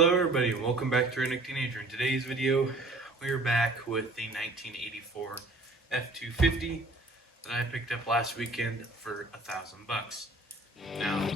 Hello everybody, welcome back to Redneck Teenager. In today's video, we're back with the 1984 F250 that I picked up last weekend for $1,000. Now,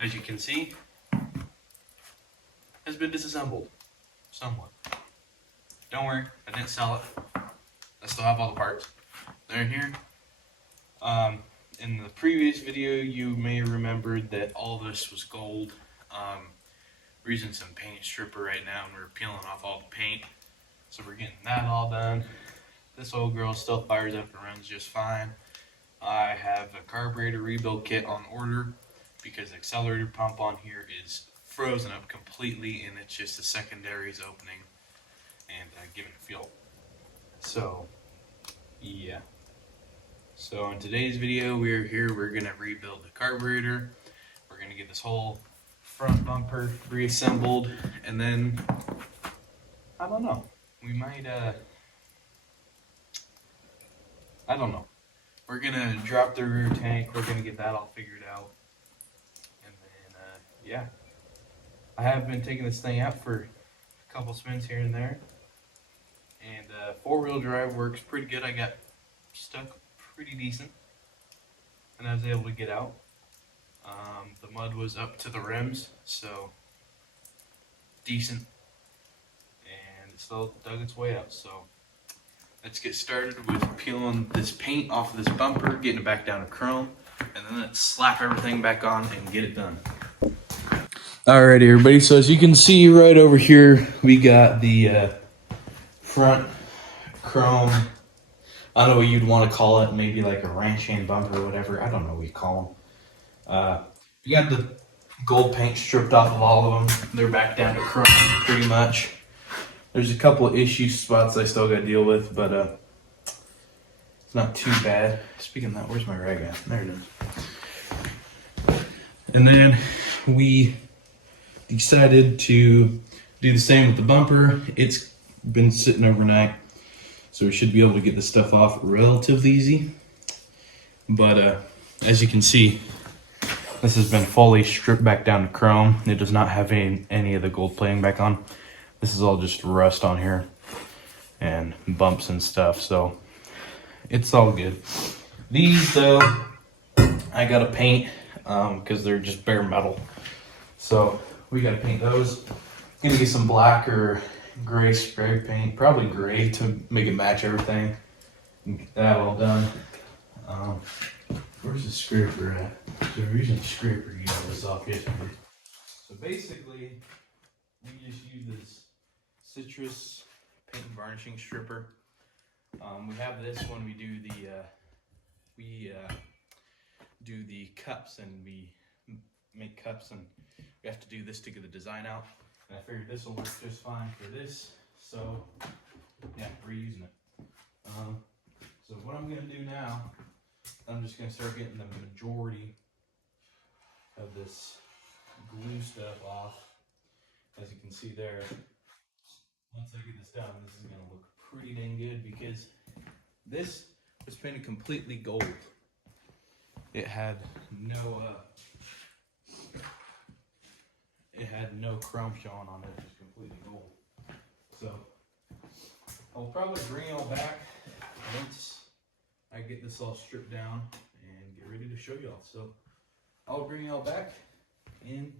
as you can see, has been disassembled somewhat. Don't worry, I didn't sell it. I still have all the parts. They're in here. In the previous video, you may remember that all this was gold. We're using some paint stripper right now, and we're peeling off all the paint. So we're getting that all done. This old girl still fires up and runs just fine. I have a carburetor rebuild kit on order because the accelerator pump on here is frozen up completely, and it's just the secondaries opening and giving it fuel. So, yeah. So in today's video, we're gonna rebuild the carburetor. We're gonna get this whole front bumper reassembled, and then, I don't know, we might, I don't know. We're gonna drop the rear tank, we're gonna get that all figured out. And then, yeah. I have been taking this thing out for a couple spins here and there. And four-wheel drive works pretty good. I got stuck pretty decent, and I was able to get out. The mud was up to the rims, so decent, and it still dug its way out. So let's get started with peeling this paint off of this bumper, getting it back down to chrome, and then let's slap everything back on and get it done. Alrighty everybody, so as you can see right over here, we got the front chrome, I don't know what you'd want to call it, maybe like a ranch hand bumper or whatever, I don't know what you call them. We got the gold paint stripped off of all of them. They're back down to chrome pretty much. There's a couple of issue spots I still got to deal with, but it's not too bad. Speaking of that, where's my rag at? There it is. And then we decided to do the same with the bumper. It's been sitting overnight, so we should be able to get this stuff off relatively easy. But as you can see, this has been fully stripped back down to chrome. It does not have any of the gold plating back on. This is all just rust on here and bumps and stuff, so it's all good. These though, I gotta paint because they're just bare metal, so we gotta paint those. Gonna get some black or gray spray paint, probably gray to make it match everything. Get that all done. Where's the scraper at? So we're using a scraper to get all this off yesterday. So basically, we just use this citrus paint and varnishing stripper. We have this when we do the cups, and we make cups, and we have to do this to get the design out. And I figured this will work just fine for this, so yeah, we're using it. So what I'm gonna do now, I'm just gonna start getting the majority of this glue stuff off. As you can see there, once I get this done, this is gonna look pretty dang good because this was painted completely gold. It had no chrome showing on it, just completely gold. So I'll probably bring it all back once I get this all stripped down and get ready to show y'all. So I'll bring y'all back in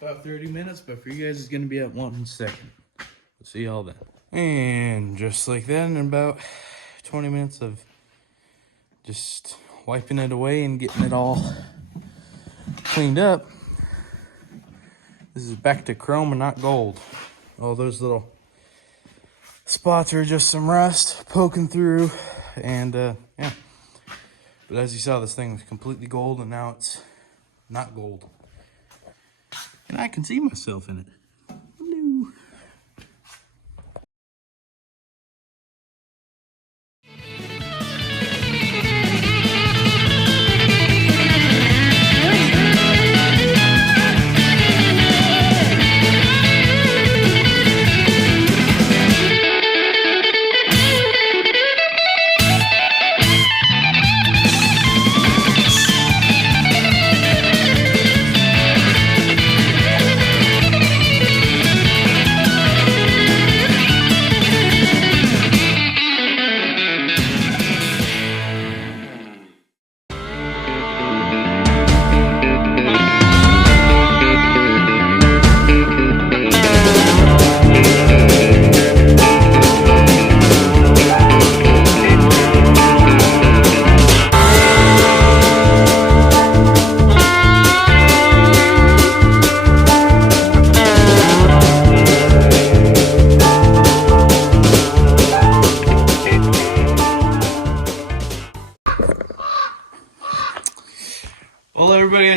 about 30 minutes, but for you guys it's gonna be at 1 second. We'll see y'all then. And just like that, in about 20 minutes of just wiping it away and getting it all cleaned up, this is back to chrome and not gold. All those little spots are just some rust poking through, and yeah. But as you saw, this thing was completely gold, and now it's not gold. And I can see myself in it. Hello.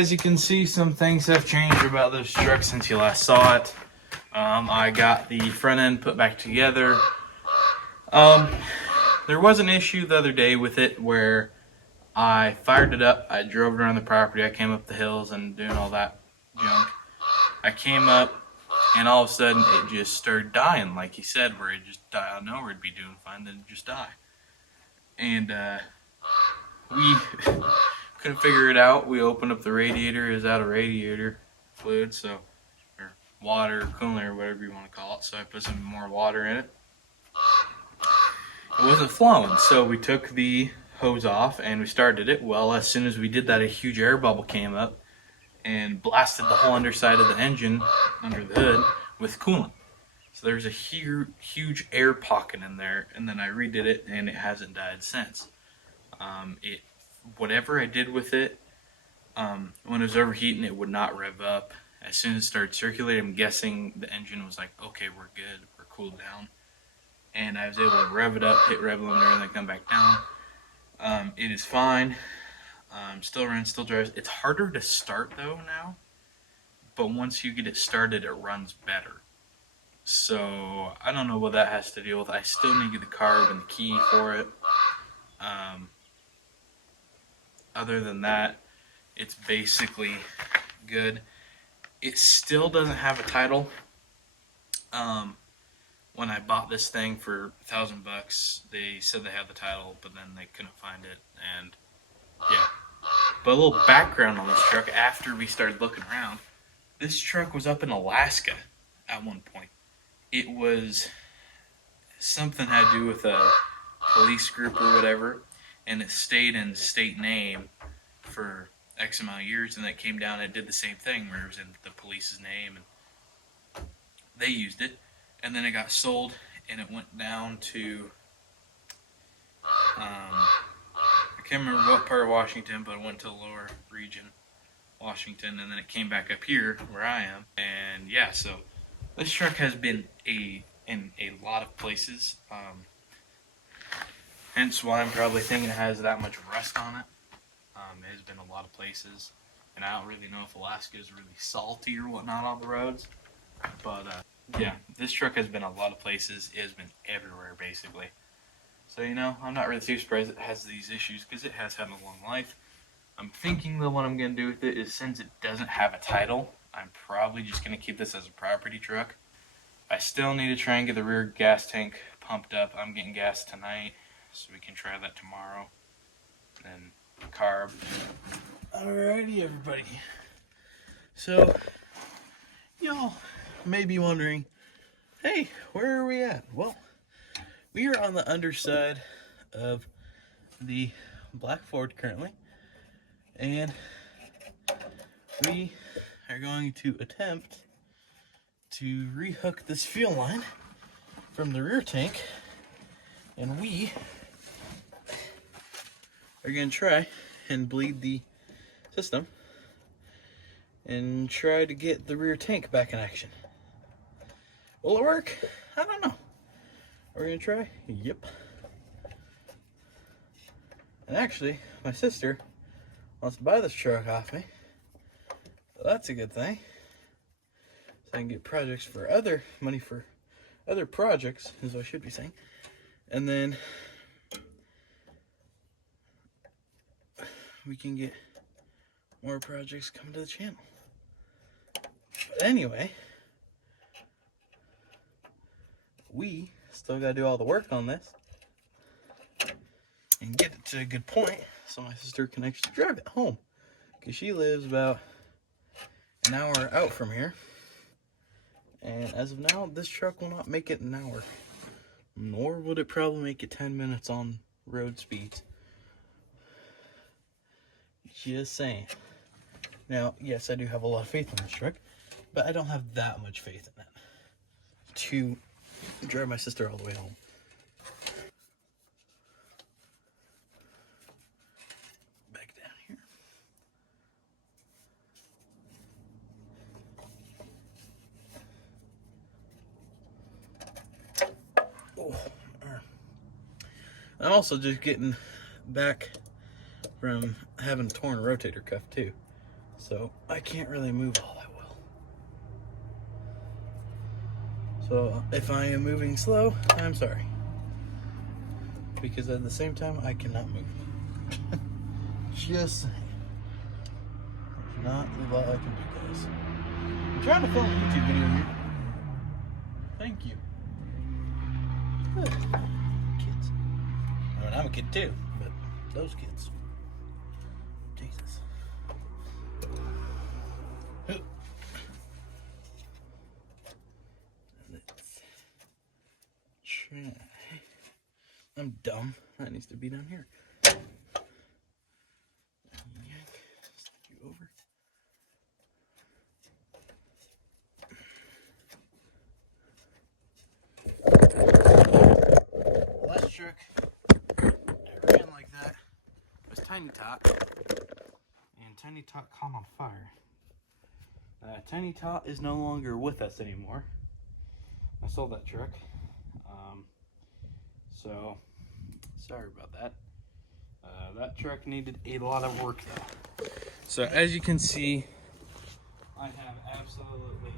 as you can see, some things have changed about this truck since you last saw it. I got the front end put back together. There was an issue the other day with it where I fired it up, I drove it around the property, I came up the hills and doing all that junk. I came up and all of a sudden it just started dying, like he said, where it just died out of nowhere, it'd be doing fine, then it'd just die. And we couldn't figure it out. We opened up the radiator, it was out of radiator fluid, so, or water, coolant, or whatever you want to call it, so I put some more water in it. It wasn't flowing, so we took the hose off and we started it. Well, as soon as we did that, a huge air bubble came up and blasted the whole underside of the engine under the hood with coolant. So there's a huge air pocket in there, and then I redid it and it hasn't died since. Whatever I did with it, when it was overheating, it would not rev up. As soon as it started circulating, I'm guessing the engine was like, okay, we're good, we're cooled down. And I was able to rev it up, hit rev limiter, and then come back down. It is fine. Still runs, still drives. It's harder to start though now, but once you get it started, it runs better. So I don't know what that has to deal with. I still need to get the carb and the key for it. Other than that, it's basically good. It still doesn't have a title. When I bought this thing for $1,000, they said they had the title, but then they couldn't find it, and yeah. But a little background on this truck, after we started looking around, this truck was up in Alaska at one point. It was something had to do with a police group or whatever, and it stayed in state name for X amount of years, and then it came down and it did the same thing where it was in the police's name, and they used it. And then it got sold, and it went down to, I can't remember what part of Washington, but it went to the lower region, Washington, and then it came back up here, where I am. And yeah, so this truck has been in a lot of places, hence why I'm probably thinking it has that much rust on it. It has been a lot of places, and I don't really know if Alaska is really salty or whatnot on the roads, but yeah, this truck has been a lot of places. It has been everywhere, basically. So, you know, I'm not really too surprised it has these issues, because it has had a long life. I'm thinking that what I'm going to do with it is, since it doesn't have a title, I'm probably just going to keep this as a property truck. I still need to try and get the rear gas tank pumped up. I'm getting gas tonight, so we can try that tomorrow. And carb. Alrighty, everybody. So, y'all may be wondering, hey, where are we at? Well, we are on the underside of the black Ford currently, and we are going to attempt to rehook this fuel line from the rear tank, and we are going to try and bleed the system and try to get the rear tank back in action. Will it work? I don't know. Are we gonna try? Yep. And actually, my sister wants to buy this truck off me. So that's a good thing. So I can get projects for money for other projects, is what I should be saying. And then we can get more projects coming to the channel. But anyway, we still gotta do all the work on this and get it to a good point so my sister can actually drive it home, because she lives about an hour out from here, and as of now this truck will not make it an hour, nor would it probably make it 10 minutes on road speeds. Just saying. Now, yes, I do have a lot of faith in this truck, but I don't have that much faith in it to drive my sister all the way home. Back down here. Oh, I'm also just getting back from having a torn rotator cuff too. so I can't really move all that well. So if I am moving slow, I'm sorry. Because at the same time, I cannot move. Just saying. There's not a lot I can do, guys. I'm trying to film a YouTube video here. Thank you. Good. Kids. I mean, I'm a kid too, but those kids. Jesus. Let's try. I'm dumb. That needs to be down here. Slide you over. Last truck I ran like that was Tiny Tot, and Tiny Tot caught on fire. Tiny Tot is no longer with us anymore. I sold that truck, so sorry about that. That truck needed a lot of work though. So as you can see, I have absolutely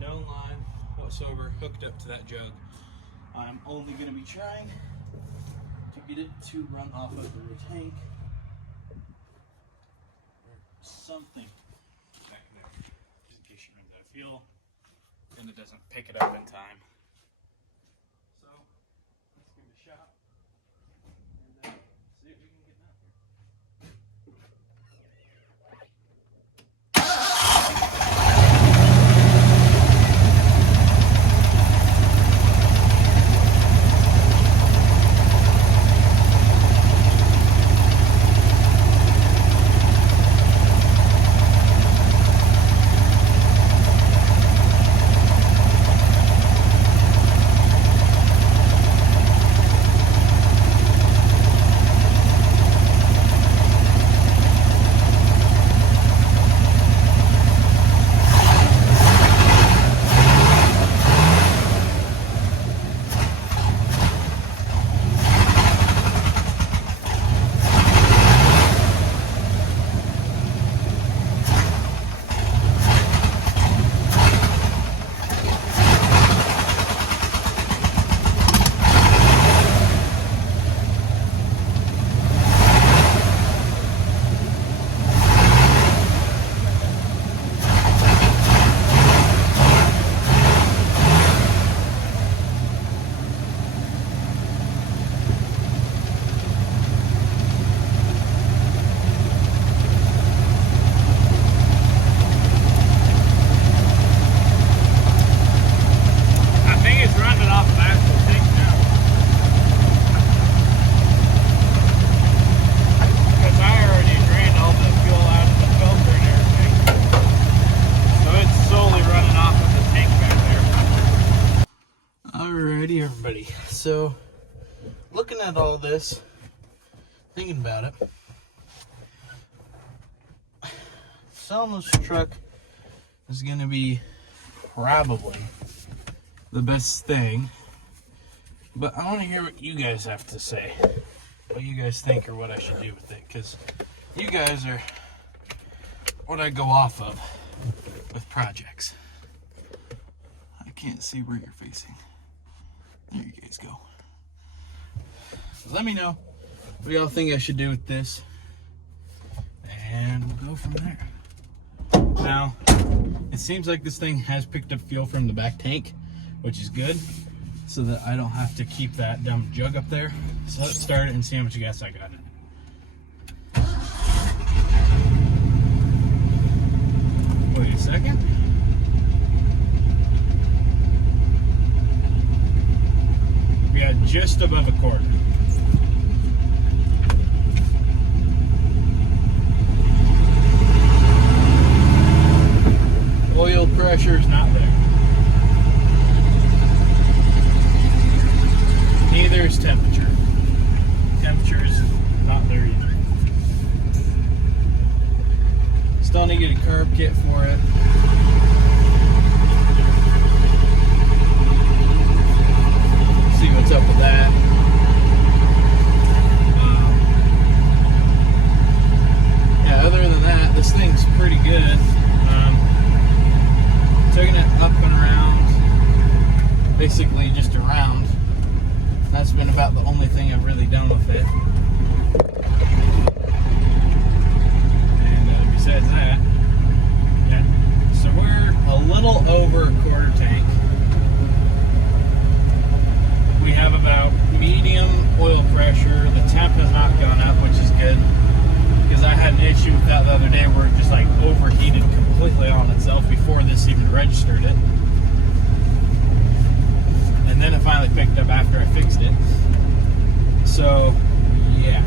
no line whatsoever hooked up to that jug. I'm only going to be trying to get it to run off of the tank or something back there, just in case you run out of fuel and it doesn't pick it up in time. So let's give it a shot and see if we can get down here. Everybody, so looking at all this, thinking about it, selling this truck is going to be probably the best thing, but I want to hear what you guys have to say, what you guys think or what I should do with it, because you guys are what I go off of with projects. I can't see where you're facing. There you guys go. Let me know what y'all think I should do with this, and we'll go from there. Now, it seems like this thing has picked up fuel from the back tank, which is good, so that I don't have to keep that dumb jug up there. So let's start it and see how much gas I got in it. Wait a second. We got just above a quarter. Oil pressure is not there. Neither is temperature. Temperature is not there either. Still need to get a carb kit for it. See what's up with that. Yeah, other than that, this thing's pretty basically just around. That's been about the only thing I've really done with it. And besides that, yeah. So we're a little over a quarter tank. We have about medium oil pressure. The temp has not gone up, which is good. Because I had an issue with that the other day where it just like overheated completely on itself before this even registered it. And then it finally picked up after I fixed it. So, yeah.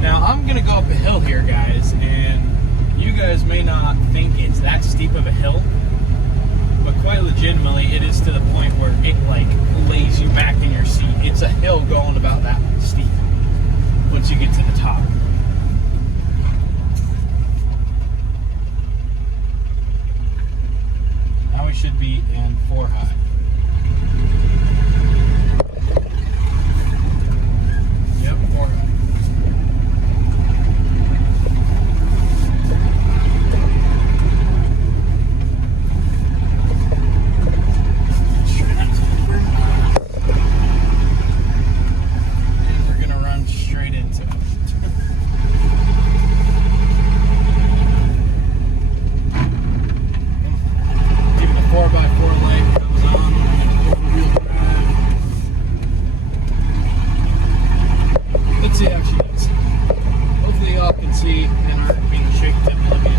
Now, I'm going to go up a hill here, guys, and you guys may not think it's that steep of a hill, but quite legitimately, it is to the point where it, like, lays you back in your seat. It's a hill going about that steep once you get to the top. Now we should be in 4 high. Yep, 4 high. And we're gonna run straight into it. Even the 4x4 light comes on when I'm in four-wheel drive. Let's see how she does. Hopefully y'all can see and aren't being shaken to plug in.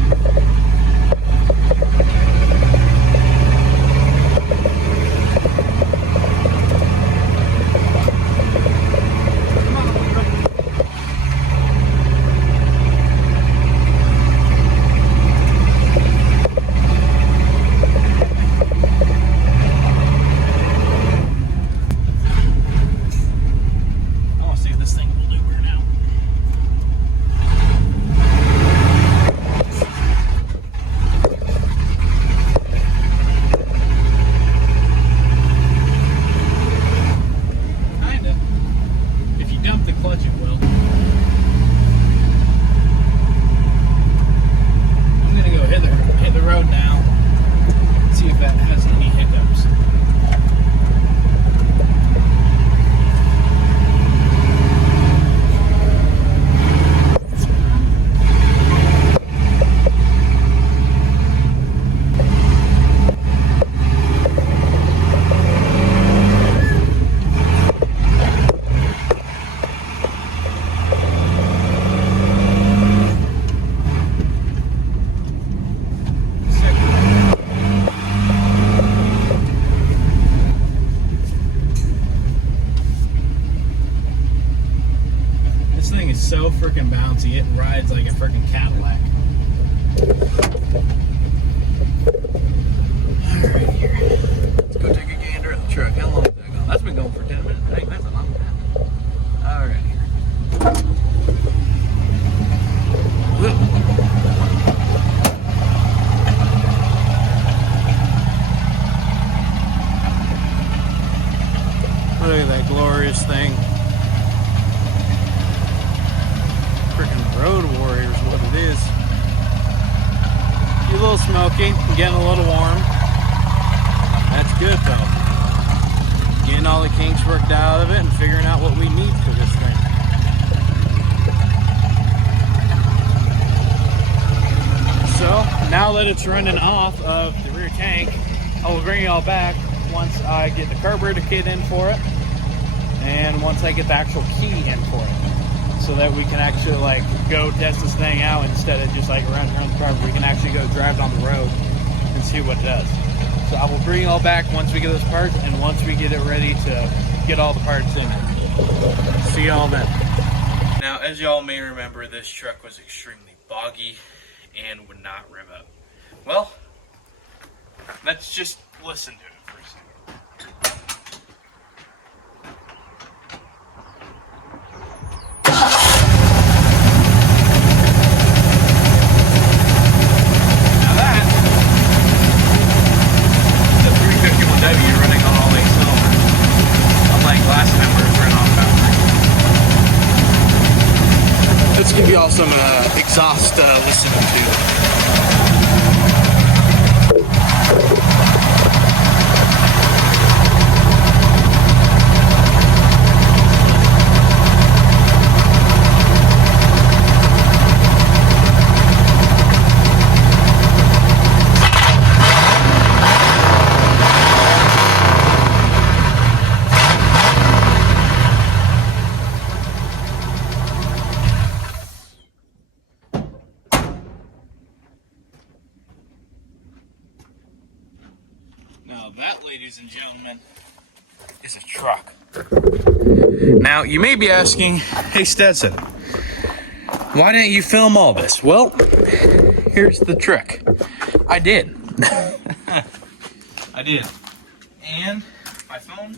So freaking bouncy, it rides like a freaking Cadillac. Alright, here. Let's go take a gander at the truck. How long has that gone? That's been going for 10 minutes. Dang, that's a long time. Alright, here. Look at that glorious thing. Road Warrior is what it is. A little smoky, getting a little warm. That's good though. Getting all the kinks worked out of it and figuring out what we need for this thing. So now that it's running off of the rear tank, I will bring y'all back once I get the carburetor kit in for it and once I get the actual key in for it. So that we can actually like go test this thing out instead of just like running around the car. We can actually go drive down the road and see what it does. So I will bring you all back once we get those parts and once we get it ready to get all the parts in. See y'all then. Now, as y'all may remember, this truck was extremely boggy and would not rev up. Well, let's just listen to it for a second. Running on all 8 cylinders, unlike last time where it was running on battery. Let's give you all some exhaust listening to. ladies and gentlemen, is a truck. Now, you may be asking, hey Stetson, why didn't you film all this? Well, here's the trick. I did. I did. And my phone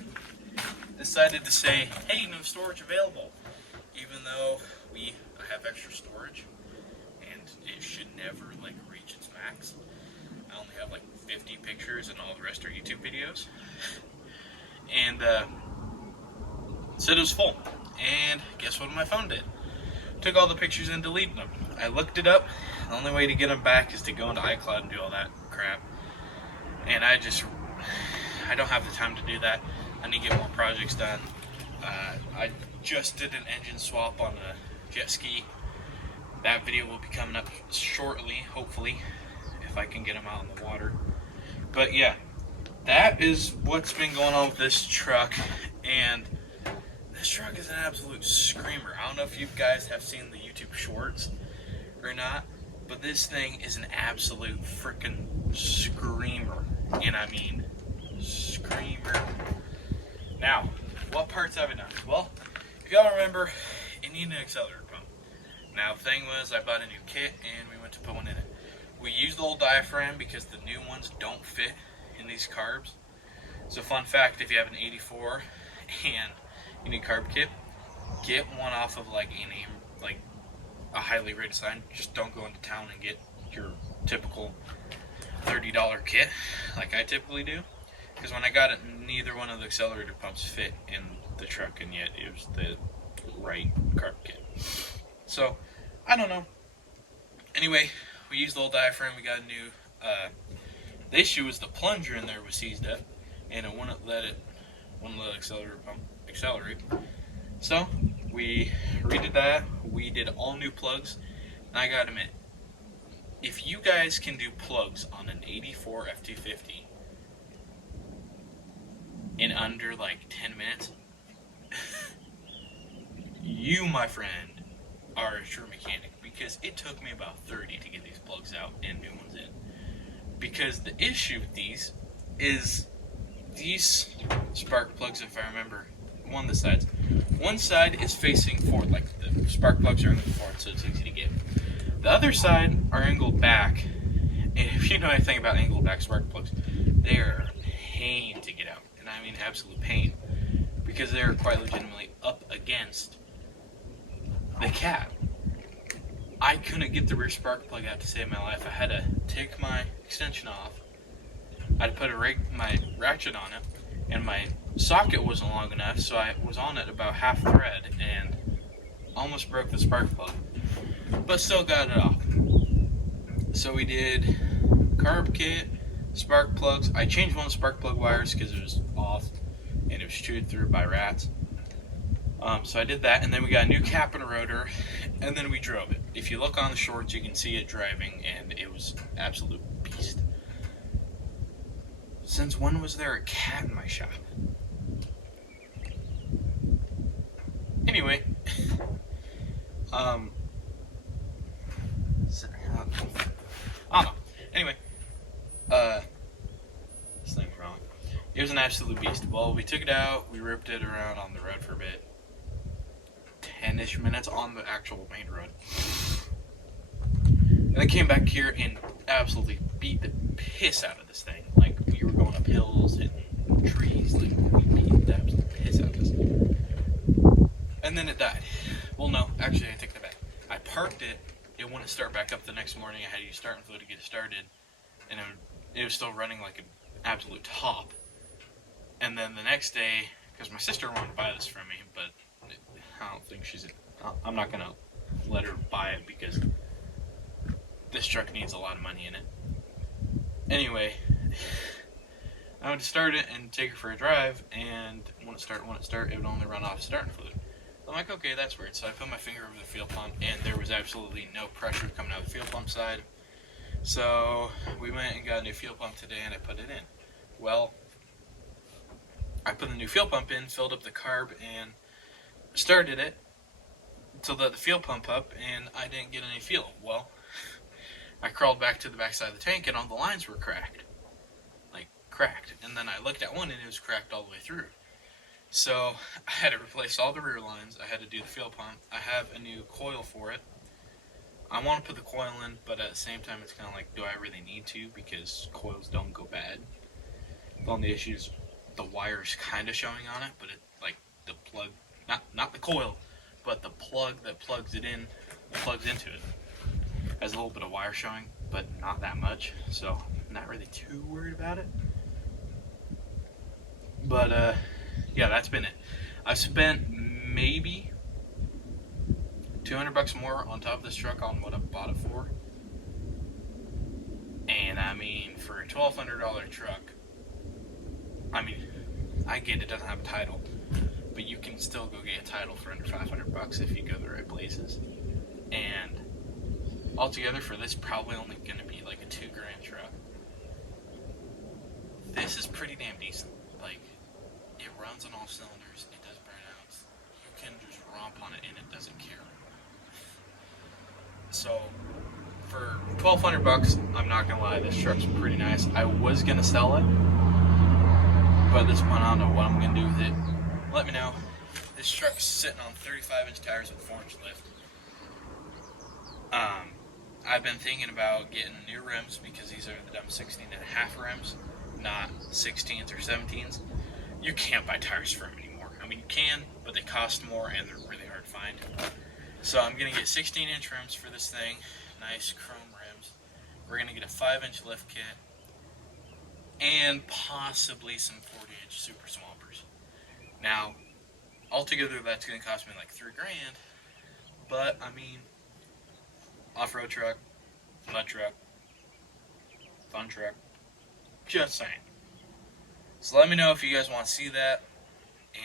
decided to say, hey, no storage available. Even though we have extra storage and it should never like reach its max. I only have like 50 pictures and all the rest are YouTube videos. And said it was full. And guess what my phone did? Took all the pictures and deleted them. I looked it up. The only way to get them back is to go into iCloud and do all that crap. And I don't have the time to do that. I need to get more projects done. I just did an engine swap on the jet ski. That video will be coming up shortly, hopefully, if I can get them out in the water. But yeah, that is what's been going on with this truck. And this truck is an absolute screamer. I don't know if you guys have seen the YouTube shorts or not, but this thing is an absolute freaking screamer. And I mean, screamer. Now, what parts have I done? Well, if y'all remember, it needed an accelerator pump. Now, the thing was, I bought a new kit and we went to put one in it. We used the old diaphragm because the new ones don't fit in these carbs. So, fun fact, if you have an 84 and you need a carb kit, get one off of like a highly rated sign. Just don't go into town and get your typical $30 kit like I typically do. Because when I got it, neither one of the accelerator pumps fit in the truck, and yet it was the right carb kit. So, I don't know. Anyway, we used the old diaphragm. We got a new. The issue was the plunger in there was seized up, and it wouldn't let the accelerator pump accelerate. So we redid that. We did all new plugs. And I gotta admit, if you guys can do plugs on an 84 F250 in under like 10 minutes, you, my friend, are a true mechanic, because it took me about 30 to get these plugs out and new ones in. Because the issue with these is these spark plugs, if I remember, one side is facing forward, like the spark plugs are angled forward, so it's easy to get. The other side are angled back, and if you know anything about angled back spark plugs, they're a pain to get out, and I mean absolute pain, because they're quite legitimately up against the cab. I couldn't get the rear spark plug out to save my life. I had to take my extension off. I had to put my ratchet on it, and my socket wasn't long enough, so I was on it about half thread and almost broke the spark plug, but still got it off. So we did carb kit, spark plugs. I changed one of the spark plug wires because it was off and it was chewed through by rats. So I did that, and then we got a new cap and rotor, and then we drove it. If you look on the shorts, you can see it driving, and it was absolute beast. Since when was there a cat in my shop? Anyway, I don't know. Anyway, this thing's wrong. It was an absolute beast. Well, we took it out, we ripped it around on the road for a bit. 10-ish minutes on the actual main road. And then came back here and absolutely beat the piss out of this thing. Like, we were going up hills, hitting trees, like, we beat the absolute piss out of this thing. And then it died. Well, no, actually, I take that back. I parked it, it wouldn't start back up the next morning. I had to use starting fluid to get it started, and it was still running like an absolute top. And then the next day, because my sister wanted to buy this from me, but I don't think I'm not going to let her buy it because this truck needs a lot of money in it. Anyway, I went to start it and take her for a drive, and when it start, it would only run off starting fluid. I'm like, okay, that's weird. So I put my finger over the fuel pump, and there was absolutely no pressure coming out of the fuel pump side. So we went and got a new fuel pump today, and I put it in. Well, I put the new fuel pump in, filled up the carb, and started it to let the fuel pump up, and I didn't get any fuel. Well, I crawl back to the backside of the tank, and all the lines were cracked. Like, cracked. And then I looked at one and it was cracked all the way through. So I had to replace all the rear lines. I had to do the fuel pump. I have a new coil for it. I want to put the coil in, but at the same time it's kind of like, do I really need to? Because coils don't go bad. The only issue is the wire's kind of showing on it, but it, like the plug, not the coil, but the plug that plugs it in, plugs into it, has a little bit of wire showing, but not that much. So I'm not really too worried about it. But yeah, that's been it. I've spent maybe $200 more on top of this truck on what I bought it for. And I mean, for a $1,200 truck, I mean, I get it doesn't have a title, but you can still go get a title for under $500 if you go the right places. And altogether for this, probably only going to be like a $2,000 truck. This is pretty damn decent. Like, it runs on all cylinders. It does burnouts. You can just romp on it and it doesn't care. So for $1,200, I'm not gonna lie, this truck's pretty nice. I was gonna sell it, but at this point I don't know what I'm gonna do with it. Let me know. This truck's sitting on 35-inch tires with 4-inch lift. I've been thinking about getting new rims because these are the dumb 16.5 rims, not 16s or 17s. You can't buy tires for them anymore. I mean, you can, but they cost more and they're really hard to find. So I'm gonna get 16-inch rims for this thing, nice chrome rims. We're gonna get a 5-inch lift kit and possibly some 40-inch super swampers. Now, altogether that's gonna cost me like $3,000, but I mean, off-road truck, mud truck, fun truck, just saying. So let me know if you guys want to see that,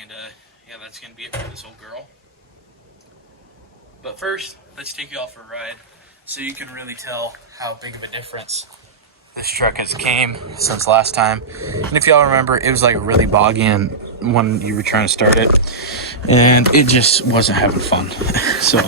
and yeah, that's gonna be it for this old girl. But first, let's take you all for a ride so you can really tell how big of a difference this truck has came since last time. And if y'all remember, it was like really boggy and when you were trying to start it, and it just wasn't having fun. So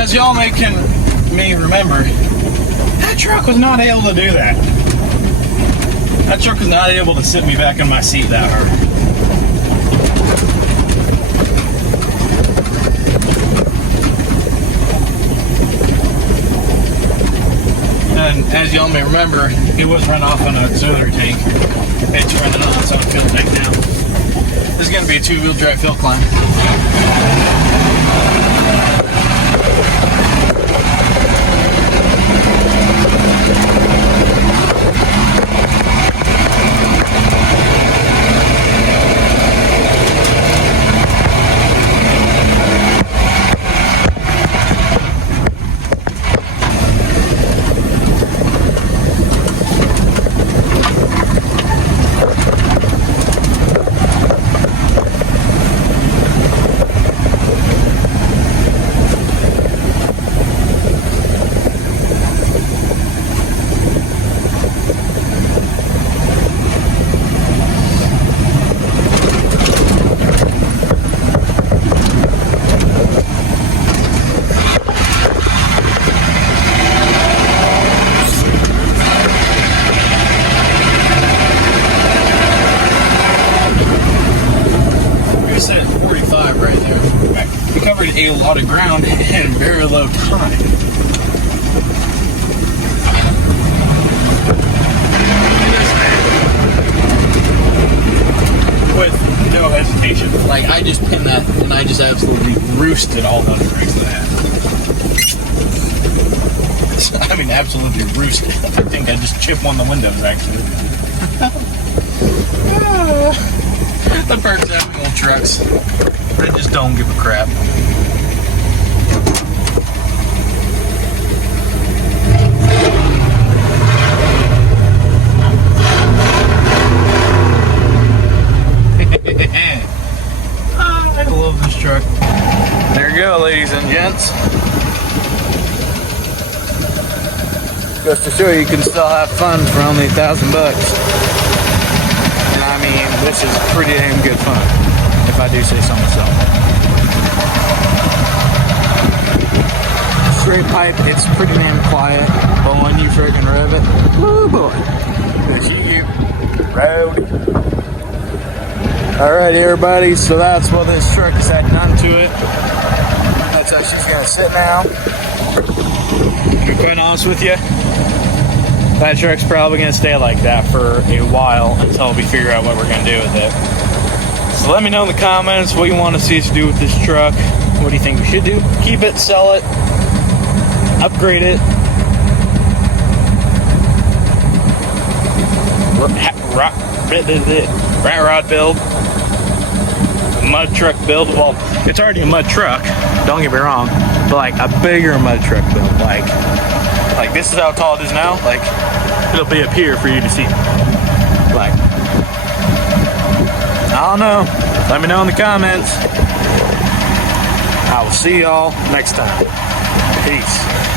as y'all may remember, that truck was not able to do that. That truck was not able to sit me back in my seat that hard. And as y'all may remember, it was run off on an auxiliary tank. It's running on its own fuel tank now. This is going to be a 2-wheel drive hill climb. A lot of ground in very low time. With no hesitation. Like, I just pinned that and I just absolutely roosted all the brakes that I had. I mean, absolutely roosted. I think I just chipped one of the windows, actually. The perks of having old trucks. They just don't give a crap. Just to show you can still have fun for only $1,000 bucks. And I mean, this is pretty damn good fun, if I do say so myself. Straight pipe, it's pretty damn quiet, but when you friggin' rev it, woo boy, you rowdy. Alright everybody, so that's what this truck has had done to it. That's how she's gonna sit now. To be quite honest with you, that truck's probably gonna stay like that for a while until we figure out what we're gonna do with it. So let me know in the comments what you want to see us do with this truck. What do you think we should do? Keep it, sell it, upgrade it, rat rod build, mud truck build. Well, it's already a mud truck, don't get me wrong, but like a bigger mud truck build. Like this is how tall it is now. Like it'll be up here for you to see. Like, I don't know. Let me know in the comments. I will see y'all next time. Peace.